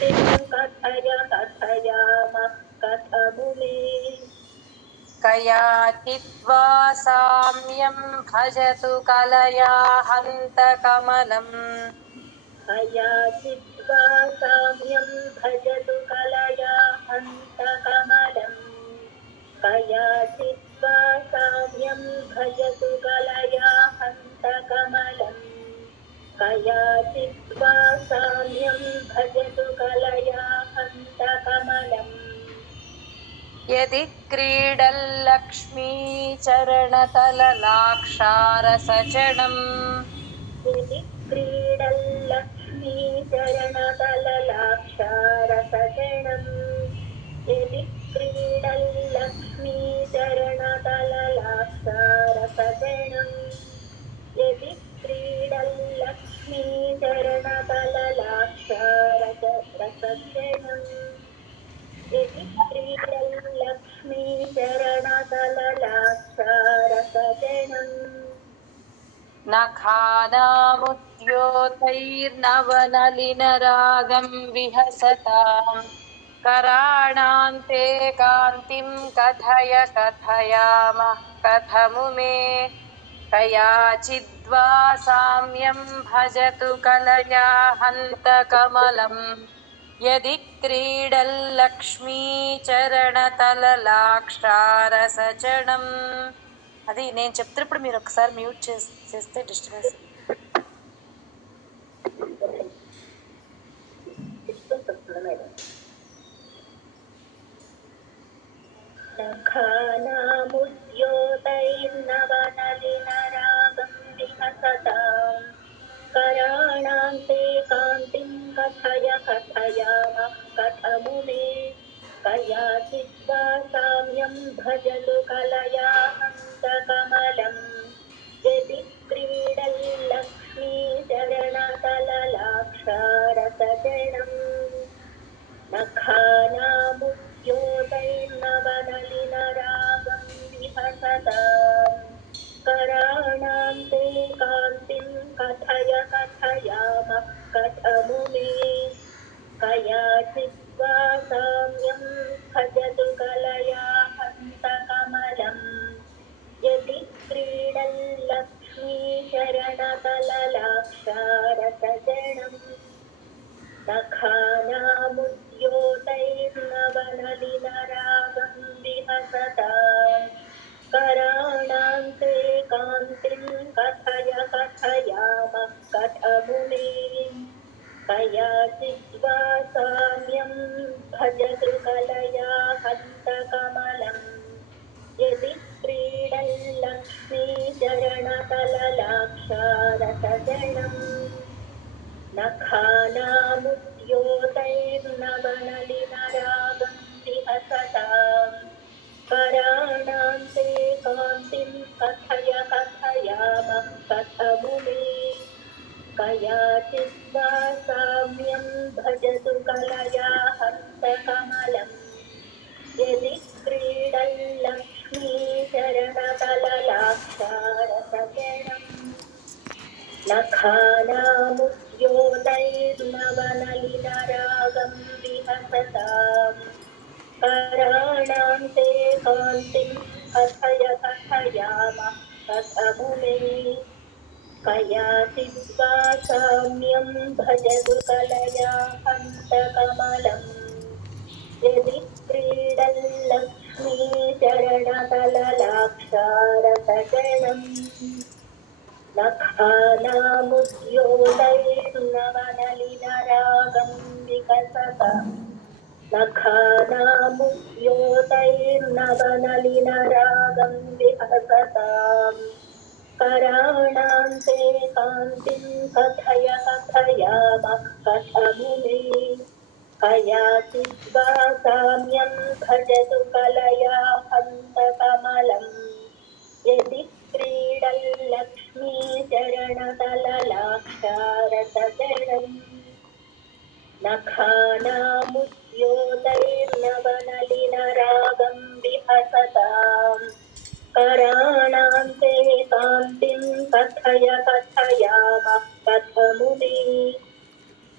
कान्तिं कथयामः कथमु मे कयाचिद्वा साम्यं भजतु कलया हन्तकमलम् कयाचिद्वा साम्यं भजतु कलया हन्तकमलम् कयाचिद्वा साम्यं भजतु कलया हन्तकमलम् कयाचिद्वा साम्यं भजतु कलया हन्तकमलम् यदि क्रीडल्लक्ष्मीचरणतललाक्षारसजनम् यदि क्रीडल्लक्ष्मीचरणतललाक्षारसजनम् यदि क्रीडल्लक्ष्मीचरणतललाक्षारसजनम् यदि क्रीडल्लक्ष्मीचरणतललाक्षारसजनम् यदि क्रीडल्लक्ष्मीचरणतललाक्षारसजनम् नखानामुद्योतैर्नवनलिनरागं विहसताम् कराणान्ते कान्तिं कथय कथयामः कथमु मे कयाचिद्वा साम्यं भजतु कलया हन्तकमलम् यदि क्रीडल्लक्ष्मीचरणतललाक्षारसजनम् అది నేను చెప్తున్నప్పుడు మీరు ఒకసారి మ్యూట్ చేస్తే డిస్టర్బెన్స్. नखानामुद्योतैर्नवनलिनरागं विहसताम् कराणान्ते कान्तिं कथय कथयामः कथमु मे कयाचिद्वा साम्यं भजतु कलया हन्तकमलम् यदि क्रीडल्लक्ष्मीचरणतललाक्षारसजनम् नखानामुद्योतैर्नवनलिनरागं विहसताम् कराणान्ते कान्तिं कथय कथयामः कथमु मे कयाचिद्वा साम्यं भजतु कलया हन्तकमलम् यदि क्रीडल्लक्ष्मीचरणतललाक्षारसजनम् नखानामुद्योतैर्नवनलिनरागं विहसताम् कराणान्ते कान्तिं कथय कथयामः कथमु मे कयाचिद्वा साम्यं भजतु कलया हन्तकमलम् यदि क्रीडल्लक्ष्मीचरणतललाक्षारसजनम् नखानामुद्योतैर्नवनलिनरागं विहसताम् कराणान्ते कान्तिं कथय कथयामः कथमु मे कयाचिद्वा साम्यं भजतु कलया हस्तकमलम् यदि क्रीडल्लक्ष्मीचरणतललाक्षारसजनम् नखानामुद्योतैर्नवनलिनरागं विहसताम् कराणान्ते कान्तिं कथय कथयामः कथमु मे कयाचिद्वा साम्यं भजतु कलया हन्तकमलम् यदि क्रीडल्लक्ष्मीचरणतललाक्षारसजनम् नखानामुद्योतैर्नवनलिनरागं विकसताम् नखानामुद्योतैर्नवनलिनरागं विहसताम् कराणान्ते कान्तिं कथय कथयामः कथमु मे कयाचिद्वा साम्यं भजतु कलया हन्तकमलम् यदि क्रीडल्लक्ष्मीचरणतललाक्षारसजनम् नखानामुद्योतैर्नवनलिनरागं विहसताम् कराणान्ते कान्तिं कथय कथयामः कथमु मे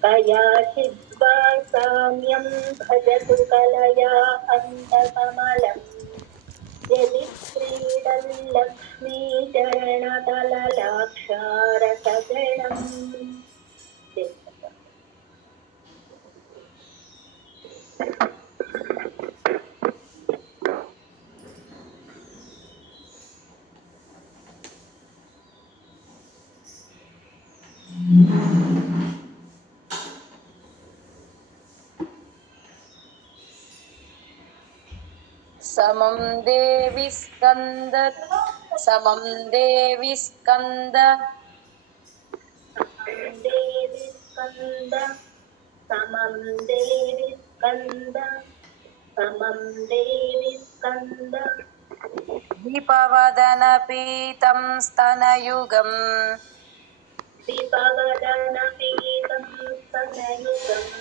कयाचिद्वा स्वासाम्यं भजतु कलया हन्तकमलम् यदि क्रीडल्लक्ष्मीचरणतललाक्षारसगणम् समं देवि स्कंद समं देवि स्कंद देवि स्कन्द समं देवि स्कन्द समं देवि स्कन्द दीपवदन पीतं स्तनयुगम् द्विपवदनपीतं स्तनयुगम्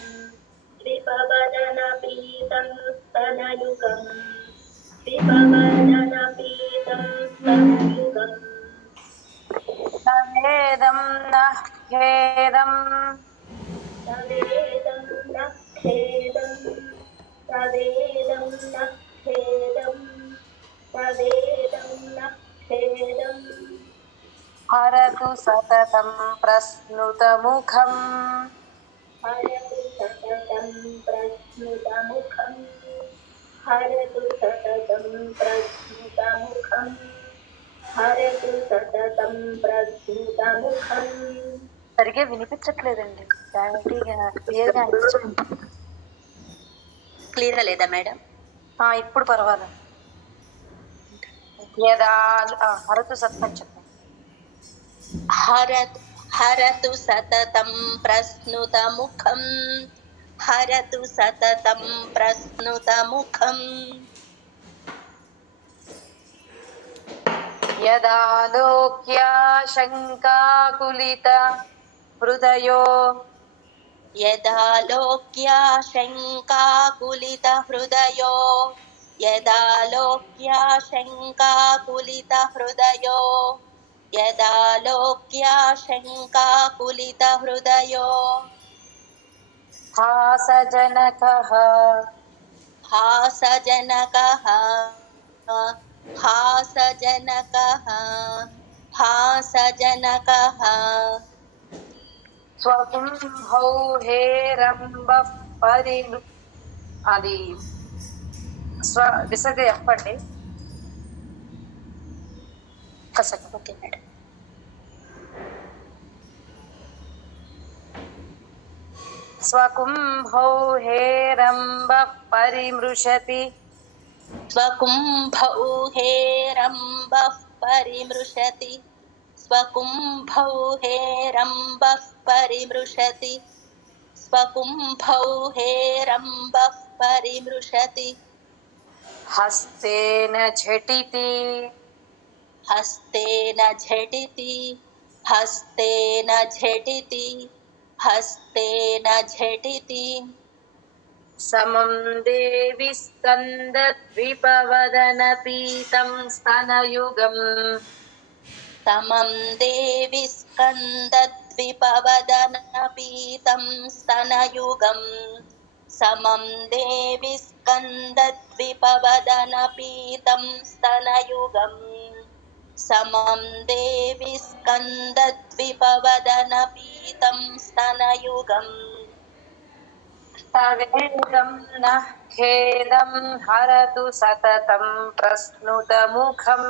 द्विपवदनपीतं स्तनयुगम् द्विपवदनपीतं स्तनयुगम् तवेदं नः खेदम् तवेदं न खेदं तवेदं न खेदं तवेदं न खेदम् हरतु सततं प्रस्नुतमुखम् हरतु सततं प्रस्नुतमुखम् हरतु सततं प्रस्नुतमुखम् हरतु सततं प्रस्नुतमुखम् సరిగ్గా వినిపించట్లేదండి. క్లారిటీగా క్లియర్గా అనిపించట్లేదు. క్లియర్గా లేదా మేడం? ఇప్పుడు పర్వాలేదు. యదా హరతు సత్తం చెప్పండి. హరతు సతతం ప్రస్నుతముఖం హరతు సతతం ప్రస్నుతముఖం యదా లోక్యాశంకాకులిత హృదయో యదా లోక్యాశంకాకులిత హృదయో యదా లోక్యాశంకాకులిత హృదయో యదా లోక్యాశంకాకులిత హృదయో హాసజనకః हासजनकः हासजनकः हासजनकः స్వకుంభౌ హేరంబః అది విసర్గ చెప్పండి. Okay madam. స్వకుంభౌ హేరంబః పరిమృశతి स्वकुम्भौ हेरम्बः परिमृशति स्वकुम्भौ हेरम्बः परिमृशति स्वकुम्भौ हेरम्बः परिमृशति హస్తేన ఝటితి हस्तेन झटिति हस्तेन झटिति हस्तेन झटिति సమం దేవి స్కందద్విపవదన పీతం స్తనయుగం समं देवि स्कन्दद्विपवदनपीतं स्तनयुगम् समं देवि स्कन्दद्विपवदनपीतं स्तनयुगम् समं देवि स्कन्दद्विपवदनपीतं स्तनयुगम् तवेदं नः खेदं हरतु सततं प्रस्नुतमुखम्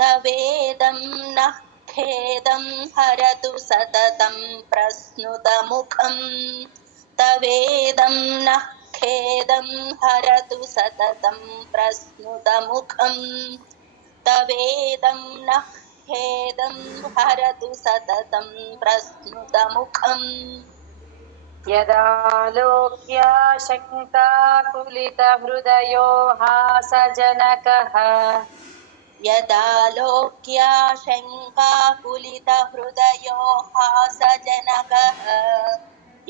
तवेदं नः खेदं हरतु सततं प्रस्नुतमुखम् तवेदं नः खेदं हरतु सततं प्रस्नुतमुखम् तवेदं नः खेदं हरतु सततं प्रस्नुतमुखम् यदा लोक्याशङ्काकुलितहृदयो हासजनकः यदा लोक्याशङ्काकुलितहृदयो हासजनकः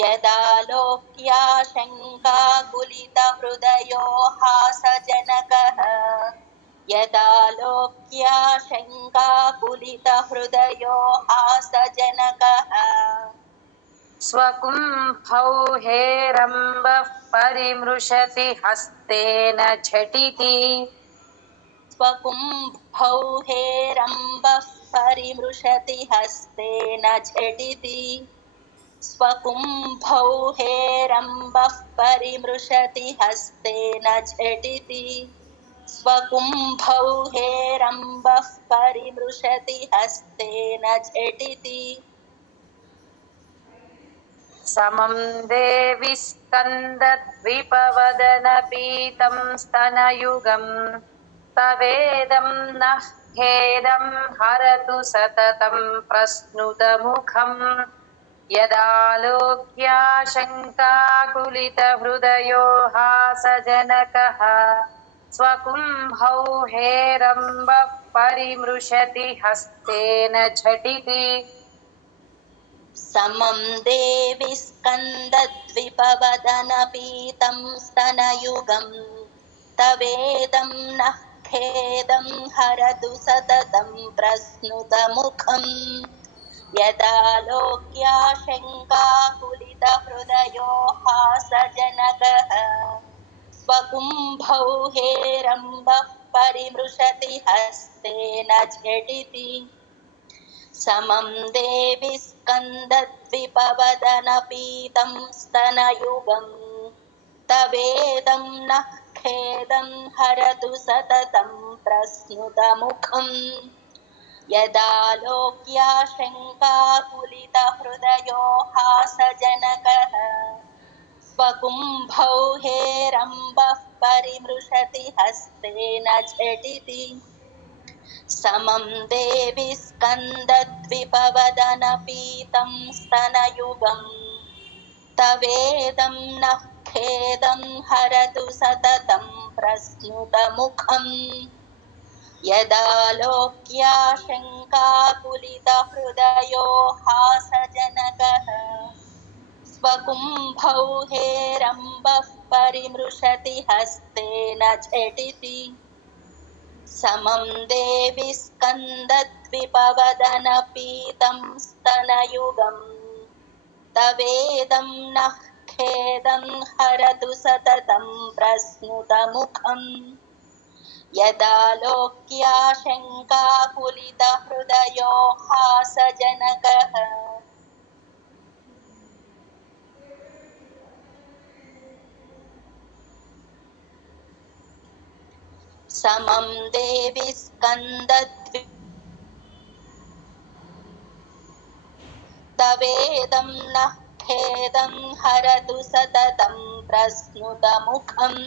यदा लोक्याशङ्काकुलितहृदयो हासजनकः यदा लोक्याशङ्काकुलितहृदयो हासजनकः स्वकुम्भौ हेरम्बः परिमृशति हस्तेन झटिति स्वकुम्भौ हेरम्बः परिमृशति हस्तेन झटिति स्वकुम्भौ हेरम्बः परिमृशति हस्तेन झटिति स्वकुम्भौ हेरम्बः परिमृशति हस्तेन झटिति समं देवि स्कन्दद्विपवदनपीतं स्तनयुगं तवेदं नः खेदं हरतु सततं प्रस्नुतमुखम् यदालोक्याशङ्काकुलितहृदयो हासजनकः स्वकुम्भौ हेरम्बः परिमृशति हस्तेन झटिति समं देवि स्कन्दद्विपवदनपीतं स्तनयुगं तवेदं नः खेदं हरतु सततं प्रस्नुतमुखम् यदालोक्याशङ्काकुलितहृदयो हासजनकः स्वकुम्भौ हेरम्बः परिमृशति हस्तेन झटिति समं देवि स्कन्दद्विपवदनपीतं स्तनयुगं तवेदं नः खेदं हरतु सततं प्रस्नुतमुखम् यदालोक्याशङ्काकुलितहृदयो हासजनकः स्वकुम्भौ हेरम्बः परिमृशति हस्तेन झटिति समं देवि स्कन्दद्विपवदनपीतं स्तनयुगं तवेदं नः खेदं हरतु सततं प्रस्नुतमुखम् यदालोक्याशङ्काकुलितहृदयो हासजनकः स्वकुम्भौ हेरम्बः परिमृशति हस्तेन झटिति समं देवि स्कन्दद्विपवदनपीतं स्तनयुगं तवेदं नः खेदं हरतु सततं प्रस्नुतमुखम् यदालोक्याशङ्काकुलितहृदयो हासजनकः समं देवि तवेदं नः खेदं हरतु सततं प्रस्नुतमुखम्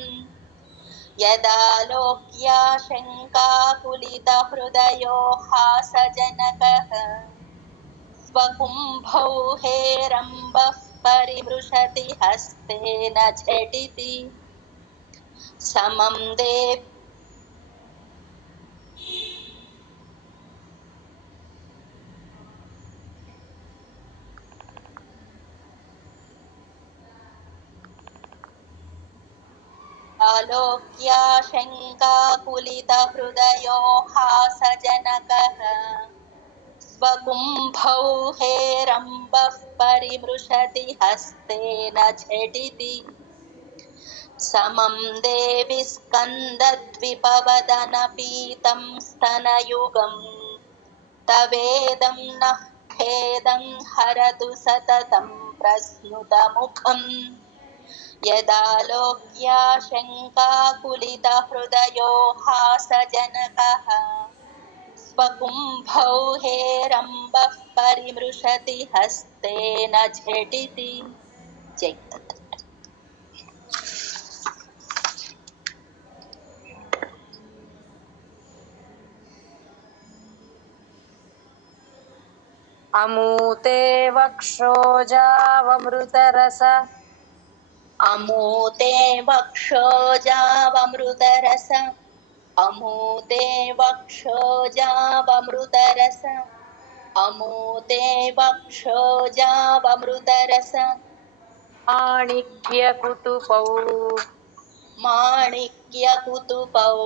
यदालोक्याशङ्काकुलितहृदयो हासजनकः स्वकुम्भौ हेरम्बः परिमृशति हस्तेन झटिति समं देवि आलोक्याशङ्काकुलितहृदयो हासजनकः स्वकुम्भौ हेरम्बः परिमृशति हस्तेन झटिति समं देवि स्कन्दद्विपवदनपीतं स्तनयुगं तवेदं नः खेदं हरतु सततं प्रस्नुतमुखम् यदालोक्याशङ्काकुलितहृदयो हासजनकः स्वकुम्भौ हेरम्बः परिमृशति हस्तेन झटिति जय दत्त। अमूते वक्षोजावमृतरस अमूते वक्षोजावमृतरस अमूते वक्षोजावमृतरस अमूते वक्षोजावमृतरस माणिक्यकुतुपौ माणिक्यकुतुपौ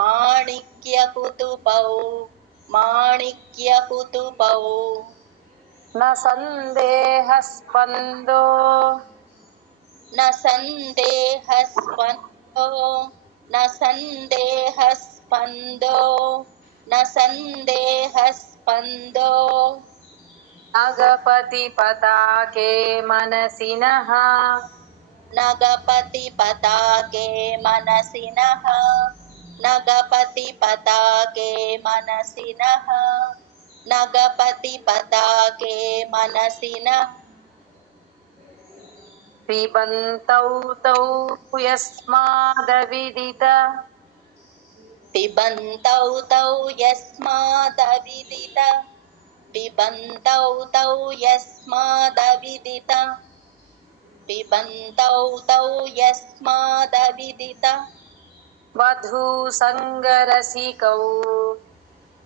माणिक्यकुतुपौ माणिक्यकुतुपौ न सन्देहस्पन्दो न सन्देहस्पन्दो न सन्देहस्पन्दो न सन्देहस्पन्दो नगपति पताके मनसिनः नगपति पताके मनसिनः नगपति पताके मनसिनः नगपति पताके मनसिनः पिबन्तौ तौ यस्मादविदित पिबन्तौ तौ यस्मादविदित पिबन्तौ तौ यस्मादविदित पिबन्तौ तौ यस्मादविदित वधूसङ्गरसिकौ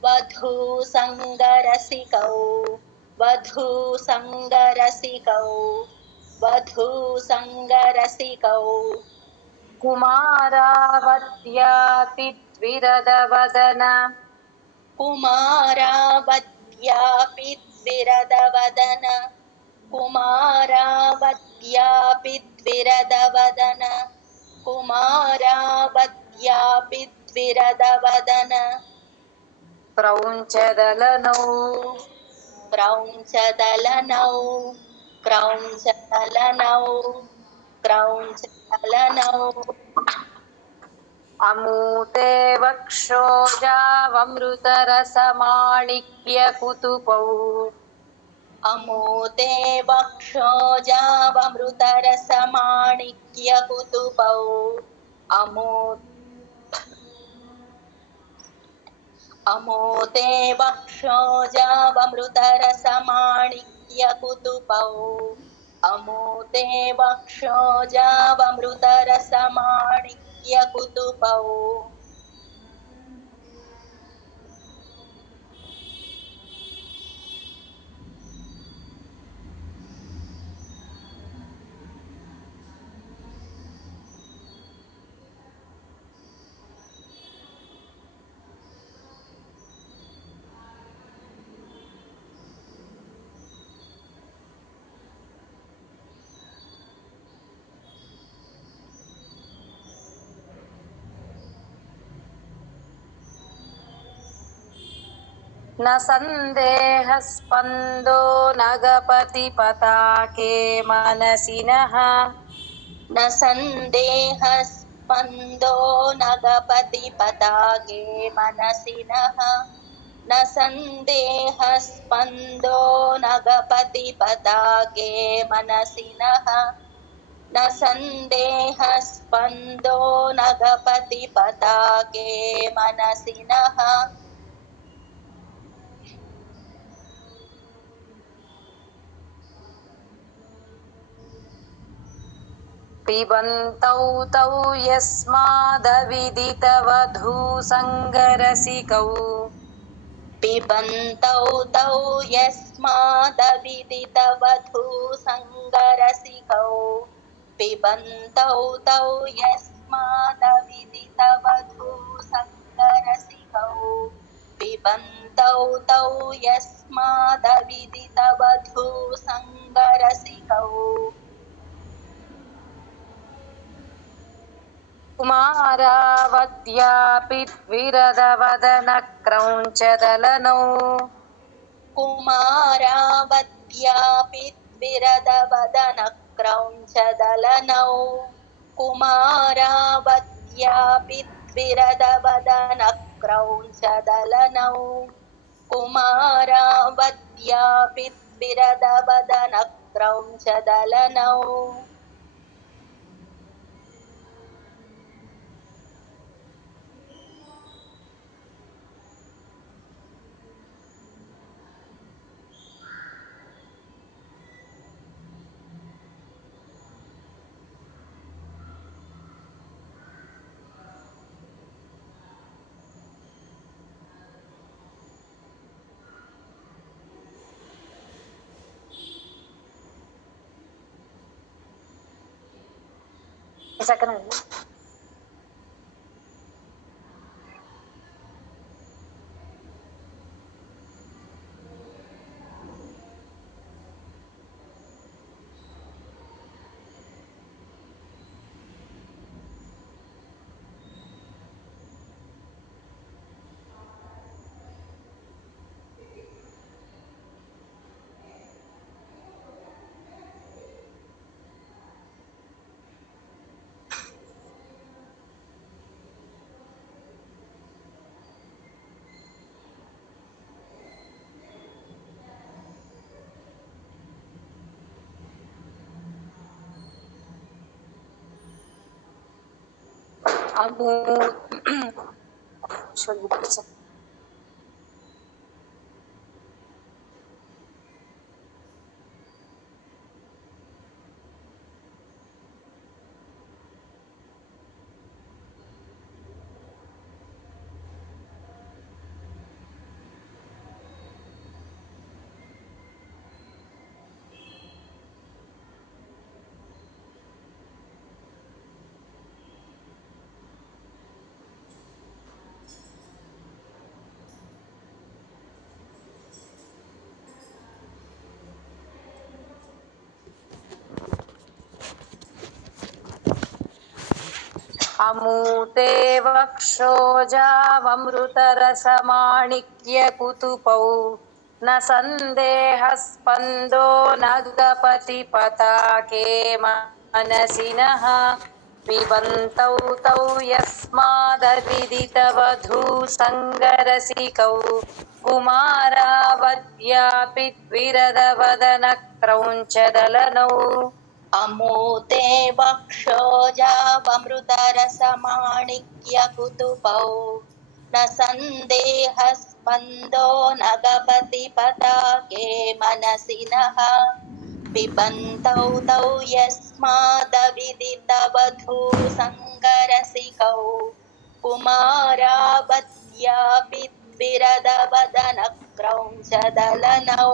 वधूसङ्गरसिकौ वधूसङ्गरसिकौ वधूसङ्गरसिकौ कुमारावत्यापि द्विरदवदन कुमारावत्यापि द्विरदवदन कुमारावत्यापि द्विरदवदन कुमारावत्यापि द्विरदवदन क्रौञ्चदलनौ क्रौञ्चदलनौ क्रौञ्चदलनौ क्रौञ्चदलनौ अमूते वक्षोजावमृतरसमाणिक्यकुतुपौ अमोते वक्षोजावमृतरसमाणिक्यकुतुपौ अमो अमोते वक्षोजावमृतरसमाणिक्यकुतुपौ अमोते वक्षोजावमृतरसमाणिक्यकुतुपौ न सन्देहस्पन्दो नगपति पताके मनसिनः न सन्देहस्पन्दो नगपति पताके मनसिनः न सन्देहस्पन्दो नगपति पताके मनसिनः न सन्देहस्पन्दो नगपति पताके मनसिनः पिबन्तौ तौ यस्मादविदितवधूसङ्गरसिकौ पिबन्तौ तौ यस्मादविदितवधूसङ्गरसिकौ पिबन्तौ तौ यस्मादविदितवधूसङ्गरसिकौ पिबन्तौ तौ यस्मादविदितवधूसङ्गरसिकौ कुमारावद्यापि द्विरदवदनक्रौञ्चदलनौ कुमारावत्यापि द्विरदवदनक्रौञ्चदलनौ कुमारावत्यापि द्विरदवदनक्रौञ्चदलनौ कुमारावत्यापि द्विरदवदनक्रौञ्चदलनौ సెకండ్ अमू अमूते वक्षोजामृतरसमाणिक्यकुतुपौ न सन्देहस्पन्दो न गपति पताके मनसि नः पिबन्तौ तौ यस्मादविदितवधूसङ्गरसिकौ कुमारावद्यापि द्विरदवदनक्रौञ्चदलनौ अमूते वक्षोजावमृतरसमाणिक्यकुतुपौ न सन्देहस्पन्दो न गपति पताके मनसि नः पिबन्तौ तौ यस्मादविदितवधूसङ्गरसिकौ कुमारावद्यापि द्विरदवदनक्रौञ्चदलनौ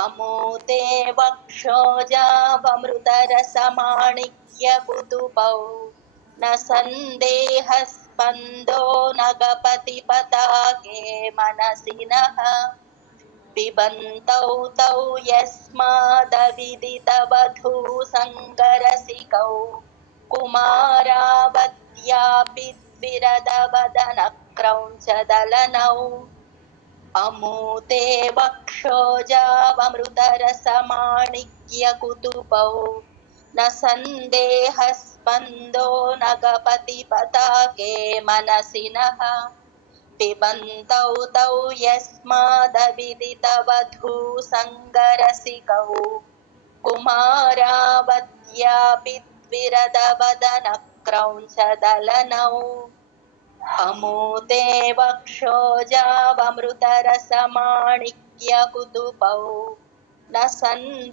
अमूते वक्षोजावमृतरसमाणिक्यकुतुपौ न सन्देहस्पन्दो न गपति पताके मनसि नः पिबन्तौ तौ यस्मादविदितवधूसङ्गरसिकौ कुमारावद्यापि द्विरदवदनक्रौञ्चदलनौ अमूते वक्षोजावमृतरसमाणिक्यकुतुपौ न सन्देहस्पन्दो न गपति पताके मनसि नः पिबन्तौ तौ यस्मादविदितवधूसङ्गरसिकौ कुमारावद्यापि द्विरदवदनक्रौञ्चदलनौ अमूते वक्षोजावमृतरसमाणिक्यकुतुपौ न सन्देहस्पन्दो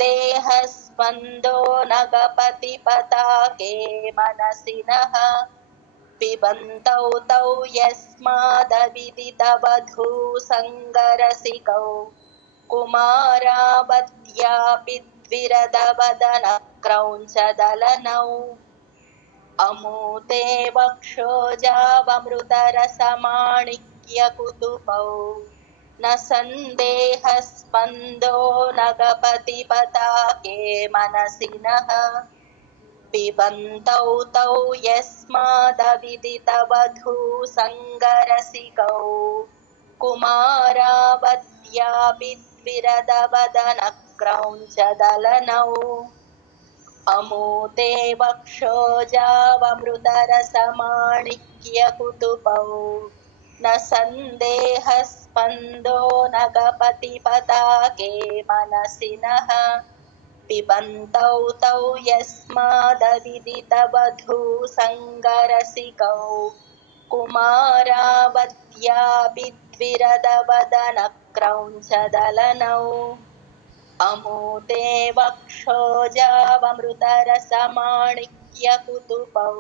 न गपति पताके मनसि नः पिबन्तौ तौ यस्मादविदितवधूसङ्गरसिकौ कुमारावद्यापि द्विरदवदनक्रौञ्चदलनौ अमूते वक्षोजावमृतरसमाणिक्यकुतुपौ न सन्देहस्पन्दो न गपति पताके मनसि नः पिबन्तौ तौ यस्मादविदितवधूसङ्गरसिकौ कुमारावद्यापि द्विरदवदनक्रौञ्चदलनौ अमूते वक्षोजावमृतरसमाणिक्यकुतुपौ न सन्देहस्पन्दो न गपति पताके मनसि नः पिबन्तौ तौ यस्मादविदितवधूसङ्गरसिकौ कुमारावद्यापि द्विरदवदनक्रौञ्चदलनौ अमूते वक्षोजावमृतरसमाणिक्यकुतुपौ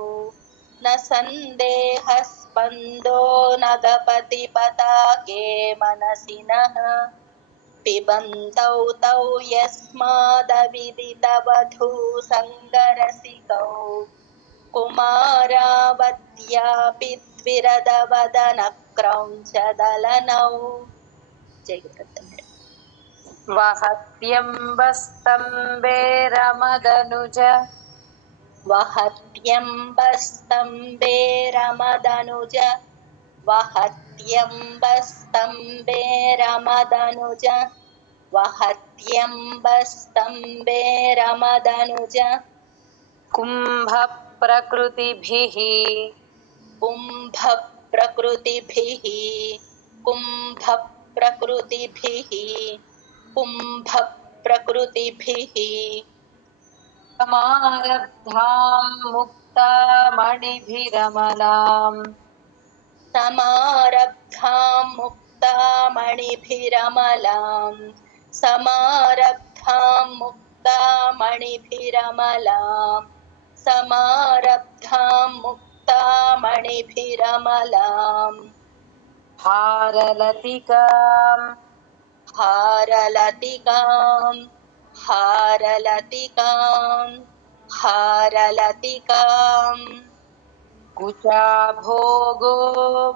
न सन्देहस्पन्दो न गपति पताके मनसि नः पिबन्तौ तौ यस्मादविदितवधूसङ्गरसिकौ कुमारावद्यापि द्विरदवदनक्रौञ्चदलनौ जय गुरुदत्त वहत्यम्बस्तम्बेरमदनुज वहत्यम्बस्तम्बेरमदनुज वहत्यम्बस्तम्बेरमदनुज वहत्यम्बस्तम्बेरमदनुज कुम्भप्रकृतिभिः कुम्भप्रकृतिभिः कुम्भप्रकृतिभिः कुम्भप्रकृतिभिः समारब्धां मुक्त मुक्तामणिभिरमलाम् समारब्धां मुक्तामणिभिरमलाम् समारब्धां मुक्तामणिभिरमलाम् समारब्धां मुक्तामणिभिरमलाम् हारलतिकाम् हारलतिकां हारलतिकां हारलतिकाम् कुचाभोगो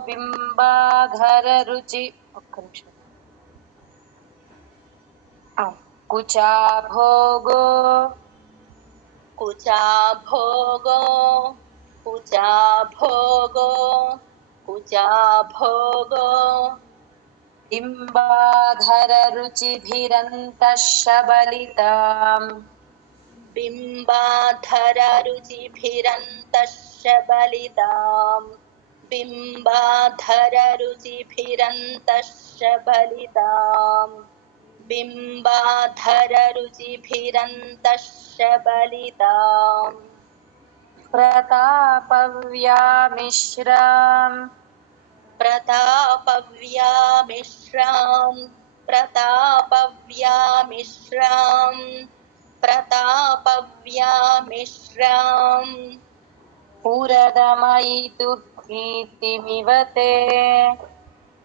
बिम्बाधररुचि ఒక్క నిమిషం कुचाभोगो कुचाभोगो कुचाभोगो कुचाभोगो बिम्बाधररुचिभिरन्तः शबलिताम् बिम्बाधररुचिभिरन्तः शबलिताम् बिम्बाधररुचिभिरन्तः शबलिताम् बिम्बाधररुचिभिरन्तः शबलिताम् प्रतापव्यामिश्राम् प्रतापव्यामिश्राम् प्रतापव्यामिश्राम् प्रतापव्यामिश्राम् पुरदमयितुः कीर्तिमिव ते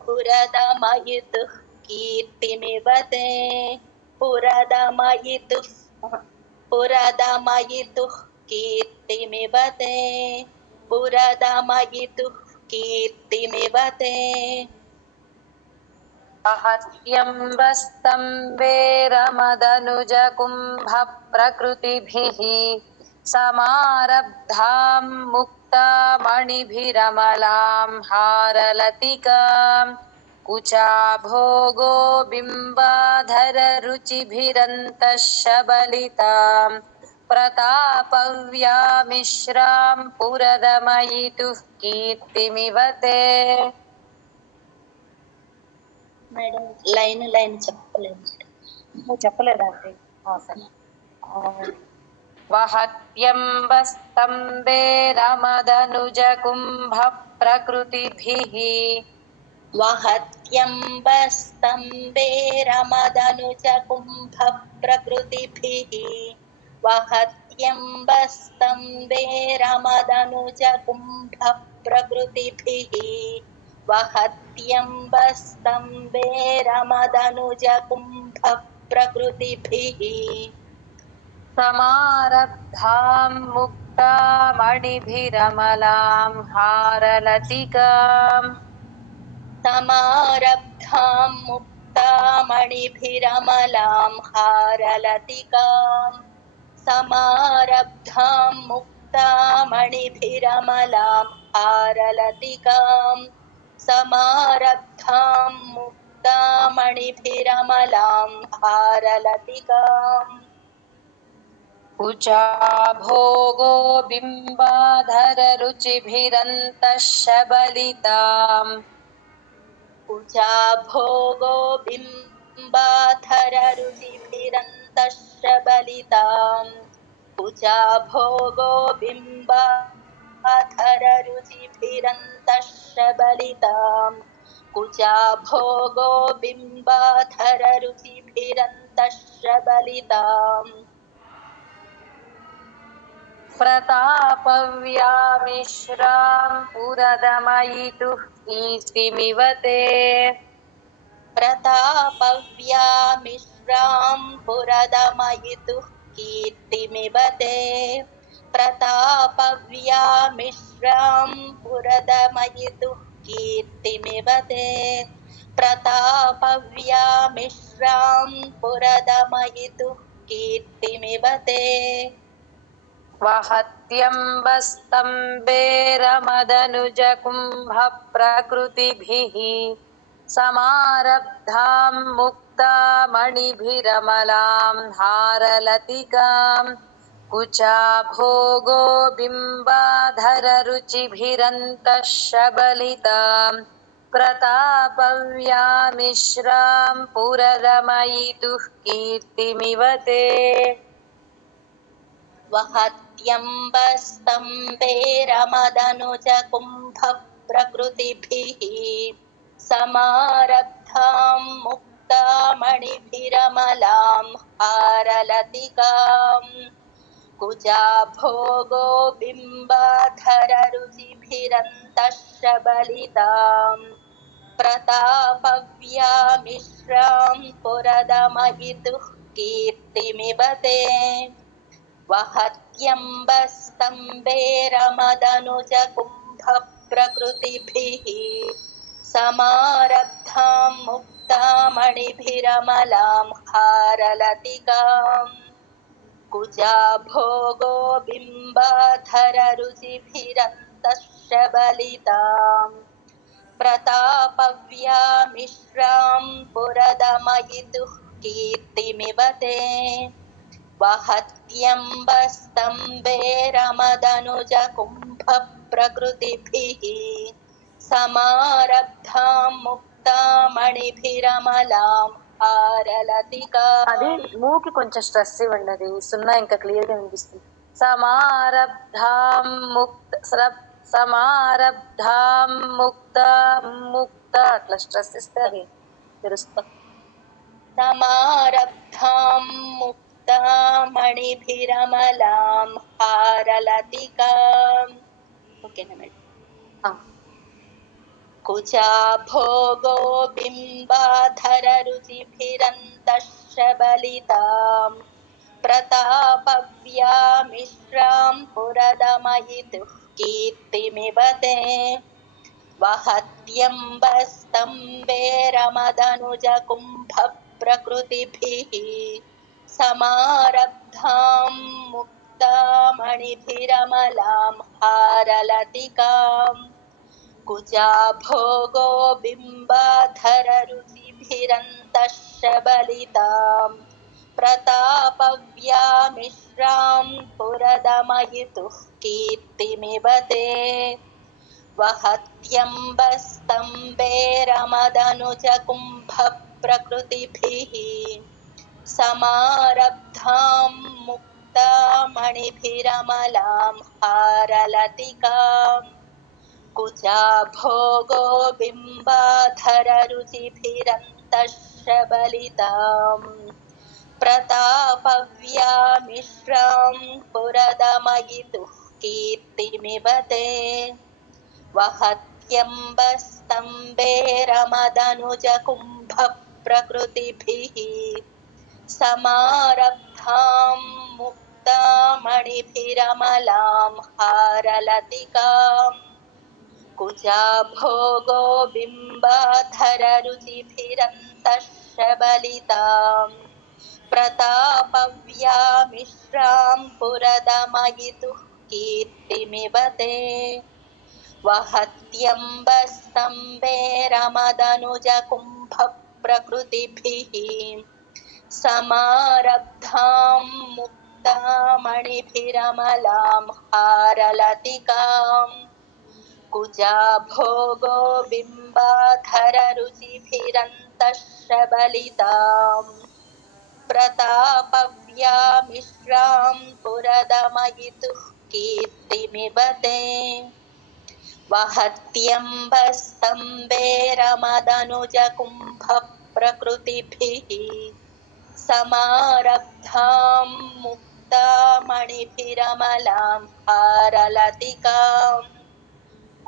पुरदमयितुः कीर्तिमिव ते पुरदमयितुः पुरदमयितुः कीर्तिमिव ते पुरदमयितुः कीर्तिमिव ते अहत्यम्बस्तम्बेरमदनुजकुम्भप्रकृतिभिः समारब्धाम् मुक्तामणिभिरमलाम् हारलतिकाम् कुचाभोगो बिम्बाधररुचिभिरन्तः शबलिताम् प्रतापव्यामिश्राम् पुरदमयितुः कीर्तिमिव ते మేడం లైన్ చెప్పలేదు చెప్పలేదండి సరే वहत्यम्बस्तम्बेरमदनुजकुम्भप्रकृतिभिः वहत्यम्बस्तम्बेरमदनुजकुम्भप्रकृतिभिः वहत्यम्बस्तम्बेरमदनुजकुम्भप्रकृतिभिः वहत्यम्बस्तम्बेरमदनुजकुम्भप्रकृतिभिः समारब्धाम् मुक्तामणिभिरमलाम् हारलतिकाम् समारब्धां मुक्तामणिभिरमलां हारलतिकाम् समारब्धां मुक्तामणिभिरमलां हारलतिकाम् समारब्धां मुक्तामणिभिरमलां हारलतिकाम् कुचाभोगो बिम्बाधररुचिभिरन्तः शबलिताम् कुचाभोगो बिम्बाधररुचिभिरन्तः शबलिताम् कुचाभोगो बिम्बाधररुचिभिरन्तः शबलिताम् कुचाभोगो बिम्बाधररुचिभिरन्तः शबलिताम् प्रतापव्यामिश्राम् पुरदमयितुः कीर्तिमिव ते प्रतापव्यामिश्रां पुरदमयितुः कीर्तिमिव ते प्रतापव्यामिश्रां पुरदमयितुः कीर्तिमिव ते प्रतापव्यामिश्रां पुरदमयितुः कीर्तिमिव ते वहत्यम्बस्तम्बेरमदनुजकुम्भप्रकृतिभिः समारब्धाम् मुक्तामणिभिरमलाम् हारलतिकाम् कुचाभोगो बिम्बाधररुचिभिरन्तः शबलिताम् प्रतापव्यामिश्राम् पुरदमयितुः कीर्तिमिव ते वहत्यम्बस्तम्भेरमदनुजकुम्भप्रकृतिभिः समारब्धां मुक्तामणिभिरमलां हारलतिकाम् कुजाभोगो बिम्बाधररुचिभिरन्तः प्रतापव्यामिश्रां पुरदमयितुः कीर्तिमिव ते वहत्यम्बस्तम्भेरमदनुजकुम्भप्रकृतिभिः समारब्धां मुक्तामणिभिरमलां हारलतिकाम् कुजाभोगो बिम्बाधररुचिभिरन्तः शबलिताम् प्रतापव्यामिश्रां पुरदमयितुः कीर्तिमिव ते वहत्यम्बस्तम्भेरमदनुजकुम्भप्रकृतिभिः समारब्धां मुक्तामणिभिरमलां हारलतिका అది మూకి కొంచెం స్ట్రెస్ ఇవ్వండి, అది సున్నా ఇంకా క్లియర్ గా వినిపిస్తుంది. సమారబ్ధాం ముక్త అట్లా స్ట్రెస్ ఇస్తే అది తెలుస్తుంది. समारब्धां मुक्तामणिभिरमलां हारलतिकाम् ओकेना मैडम कुचाभोगो बिम्बाधररुचिभिरन्तः शबलितां प्रतापव्यामिश्रां पुरदमयितुः कीर्तिमिव ते वहत्यम्बस्तम्भेरमदनुजकुम्भप्रकृतिभिः समारब्धां मुक्तामणिभिरमलां हारलतिकाम् कुचाभोगो बिम्बाधररुचिभिरन्तः शबलितां प्रतापव्यामिश्रां पुरदमयितुः कीर्तिमिव ते वहत्यम्बस्तम्भेरमदनुजकुम्भप्रकृतिभिः समारब्धां मुक्तामणिभिरमलां हारलतिकाम् कुचाभोगो बिम्बाधररुचिभिरन्तः शबलिताम् प्रतापव्यामिश्रां पुरदमयितुः कीर्तिमिव ते वहत्यम्बस्तम्भेरमदनुजकुम्भप्रकृतिभिः समारब्धां मुक्तामणिभिरमलां हारलतिकाम् कुचाभोगो बिम्बाधररुचिभिरन्तः शबलिताम् प्रतापव्यामिश्रां पुरदमयितुः कीर्तिमिव ते वहत्यम्बस्तम्भेरमदनुजकुम्भप्रकृतिभिः समारब्धां मुक्तामणिभिरमलां हारलतिकाम् कुचाभोगो बिम्बाधररुचिभिरन्तः शबलिताम् प्रतापव्यामिश्रां पुरदमयितुः कीर्तिमिव ते वहत्यम्बस्तम्भेरमदनुजकुम्भप्रकृतिभिः समारब्धां मुक्तामणिभिरमलां हारलतिकाम्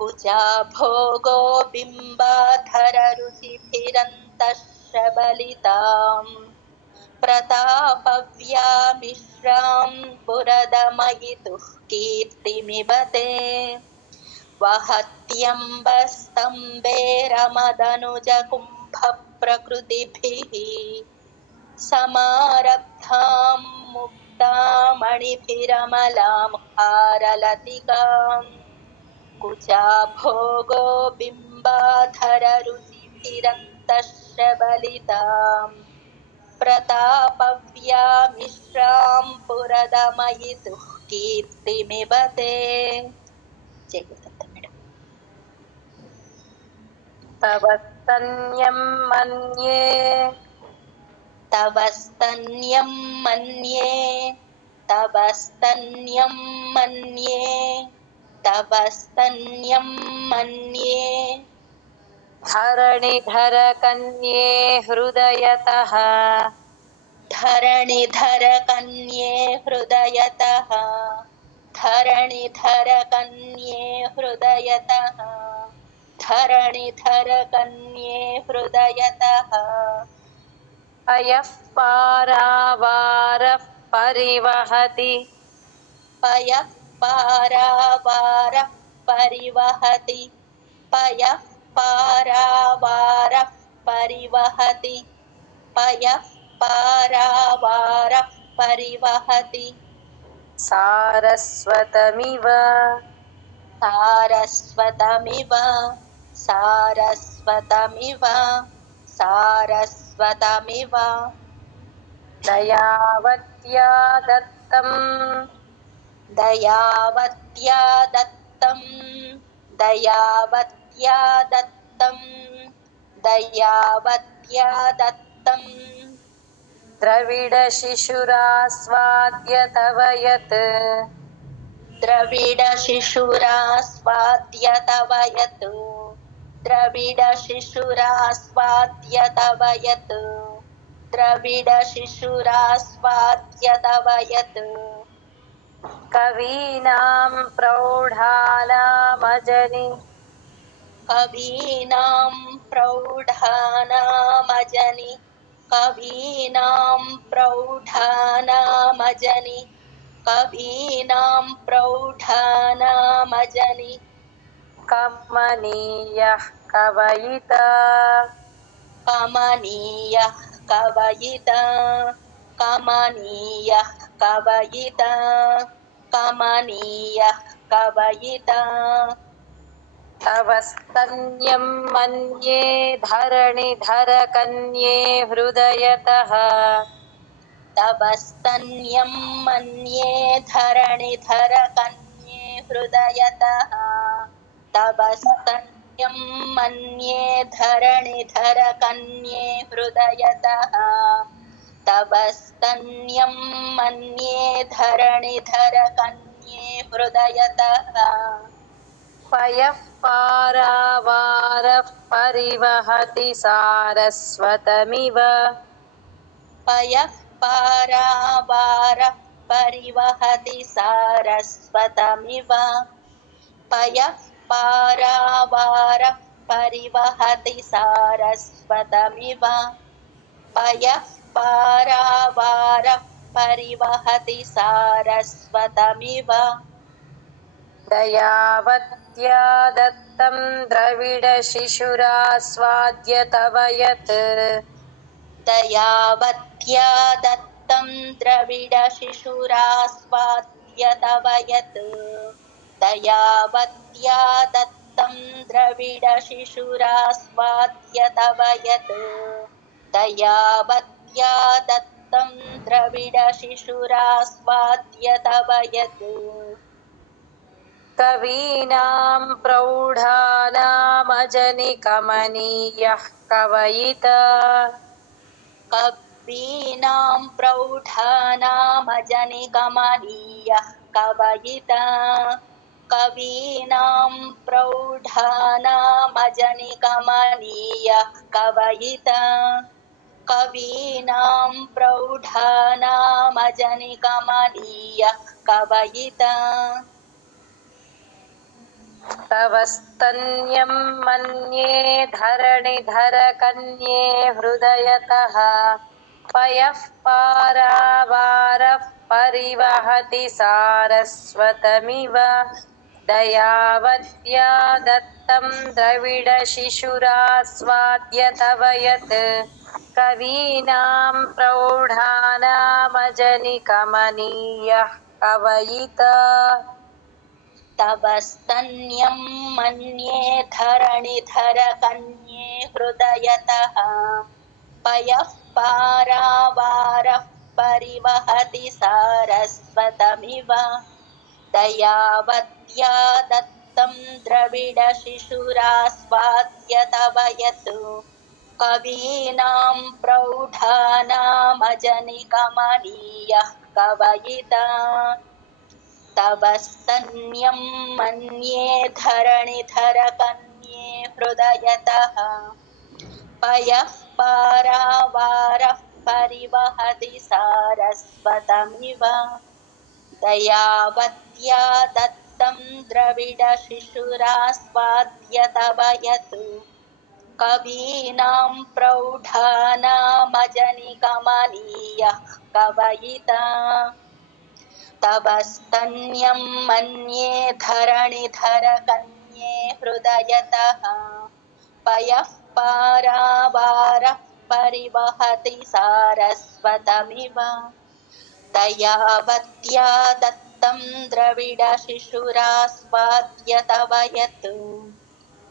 कुचाभोगो बिम्बाधररुचिभिरन्तः शबलिताम् प्रतापव्यामिश्रां पुरदमयितुः कीर्तिमिव ते वहत्यम्बस्तम्भेरमदनुजकुम्भप्रकृतिभिः समारब्धां मुक्तामणिभिरमलां हारलतिकाम् कुचाभोगो बिम्बाधररुचिभिरन्तः शबलिताम् प्रतापव्यामिश्रां पुरदमयितुः कीर्तिमिव ते जय गुरुदत्त मैडम तवस्तन्यं मन्ये तव स्तन्यं मन्ये तवस्तन्यं मन्ये तवस्तन्यं मन्ये धरणिधर कन्ये हृदयतः धरणिधर कन्ये हृदयतः धरणिधर कन्ये हृदयतः धरणिधर कन्ये हृदयतः पयः पारावारः परिवहति पयः पारावारः परिवहति पयः पारावारः परिवहति पयः पारावारः परिवहति सारस्वतमिव सारस्वतमिव सारस्वतमिव सारस्वतमिव दयावत्या दत्तम् दयावत्या दत्तं दयावत्या दत्तं दयावत्या दत्तं द्रविडशिशुरास्वाद्य तव यत् द्रविडशिशुरास्वाद्य तव यत् द्रविडशिशुरास्वाद्य तव यत् द्रविडशिशुरास्वाद्य तव यत् कवीनां प्रौढानामजनि कवीनां प्रौढानामजनि कवीनां प्रौढानामजनि कवीनां प्रौढानामजनि कमनीयः कवयिता कमनीयः कवयिता कमनीयः कवयिता कमनीयः कवयिता तव स्तन्यं मन्ये धरणिधर कन्ये हृदयतः तव स्तन्यं मन्ये धरणिधर कन्ये हृदयतः तव स्तन्यं मन्ये धरणिधर कन्ये हृदयतः तव स्तन्यं मन्ये धरणिधर कन्ये हृदयतः पयः पारावारः परिवहति सारस्वतमिव पयः पारावारः परिवहति सारस्वतमिव पयः पारावारः परिवहति सारस्वतमिव पयः पारावारः परिवहति सारस्वतमिव दयावत्या दत्तं द्रविडशिशुरास्वाद्य तव यत् दयावत्या दत्तं द्रविडशिशुरास्वाद्य तव यत् दयावत्या दत्तं द्रविडशिशुरास्वाद्य तव यत् दयावत्या दत्तं द्रविडशिशुरास्वाद्य तव यत् कवीनां प्रौढानामजनि कमनीयः कवयिता कवीनां प्रौढानामजनि कमनीयः कवयिता कवीनां प्रौढानामजनि कमनीयः कवयिता कवीनां प्रौढानामजनि कमनीयः कवयिता तव स्तन्यं मन्ये धरणिधर कन्ये हृदयतः पयः पारावारः परिवहति सारस्वतमिव दयावत्या दत्तं द्रविडशिशुरास्वाद्य तव यत् कवीनां प्रौढानामजनि कमनीयः कवयिता तव स्तन्यं मन्ये धरणिधर कन्ये हृदयतः पयः पारावारः परिवहति सारस्वतमिव दयावत्या दत्तं द्रविडशिशुरास्वाद्य तव यत् कवीनां प्रौढानामजनि कमनीयः कवयिता तव स्तन्यं मन्ये धरणिधरकन्ये हृदयतः पयः पारावारः परिवहति सारस्वतमिव दयावत्या दत्तं द्रविडशिशुरास्वाद्य तव यत् कवीनां प्रौढानामजनिकमनीयः कवयिता तव स्तन्यं मन्ये धरणिधरकन्ये हृदयतः पयः पारावारः परिवहति सारस्वतमिव दयावत्या दत्तं द्रविडशिशुरास्वाद्य तव यत्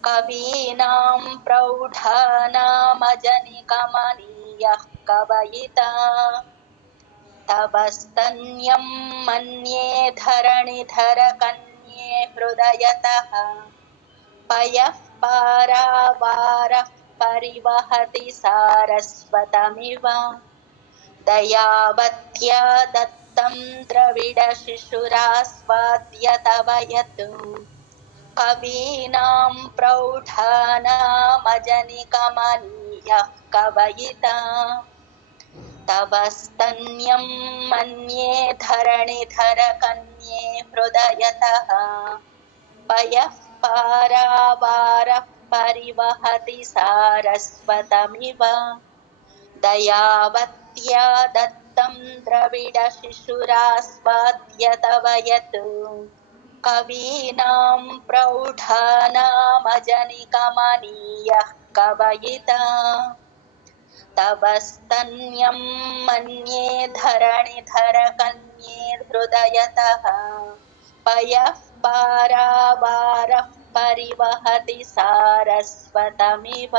कवीनां प्रौढानामजनिकमनीयः कवयिता तव स्तन्यं मन्ये धरणिधरकन्ये हृदयतः पयः पारावारः परिवहति सारस्वतमिव दयावत्या दत्तं द्रविडशिशुरास्वाद्य तव यत् कवीनां प्रौढानामजनिकमनीयः कवयिता तव स्तन्यं मन्ये धरणिधरकन्ये हृदयतः पयः पारावारः परिवहति सारस्वतमिव दयावत्या दत्तं द्रविडशिशुरास्वाद्य तव यत् कवीनां प्रौढानामजनिकमनीयः कवयिता तव स्तन्यं मन्ये धरणिधरकन्ये हृदयतः पयः पारावारः परिवहति सारस्वतमिव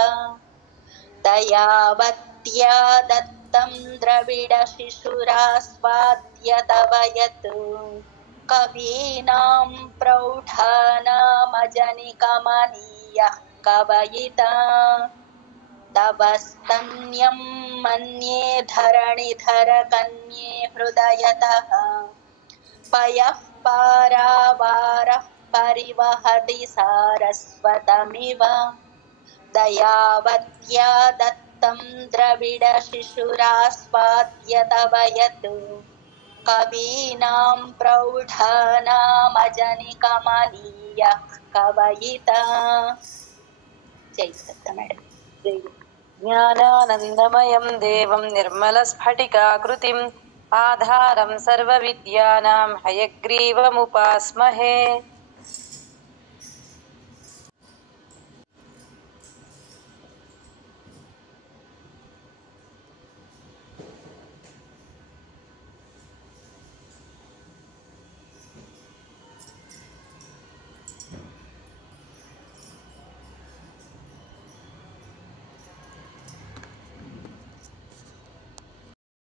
दयावत्या दत्तं द्रविडशिशुरास्वाद्य तव यत् कवीनां प्रौढानामजनिकमनीयः कवयिता तव स्तन्यं मन्ये धरणिधरकन्ये हृदयतः पयः पारावारः परिवहति सारस्वतमिव दयावत्या दत्तं द्रविडशिशुरास्वाद्य तव यत् कवीनां प्रौढानामजनिकमनीयः कवयिता जय दत्त मैडम ज्ञानानन्दमयं देवं निर्मलस्फटिकाकृतिम् आधारं सर्वविद्यानां हयग्रीवमुपास्महे।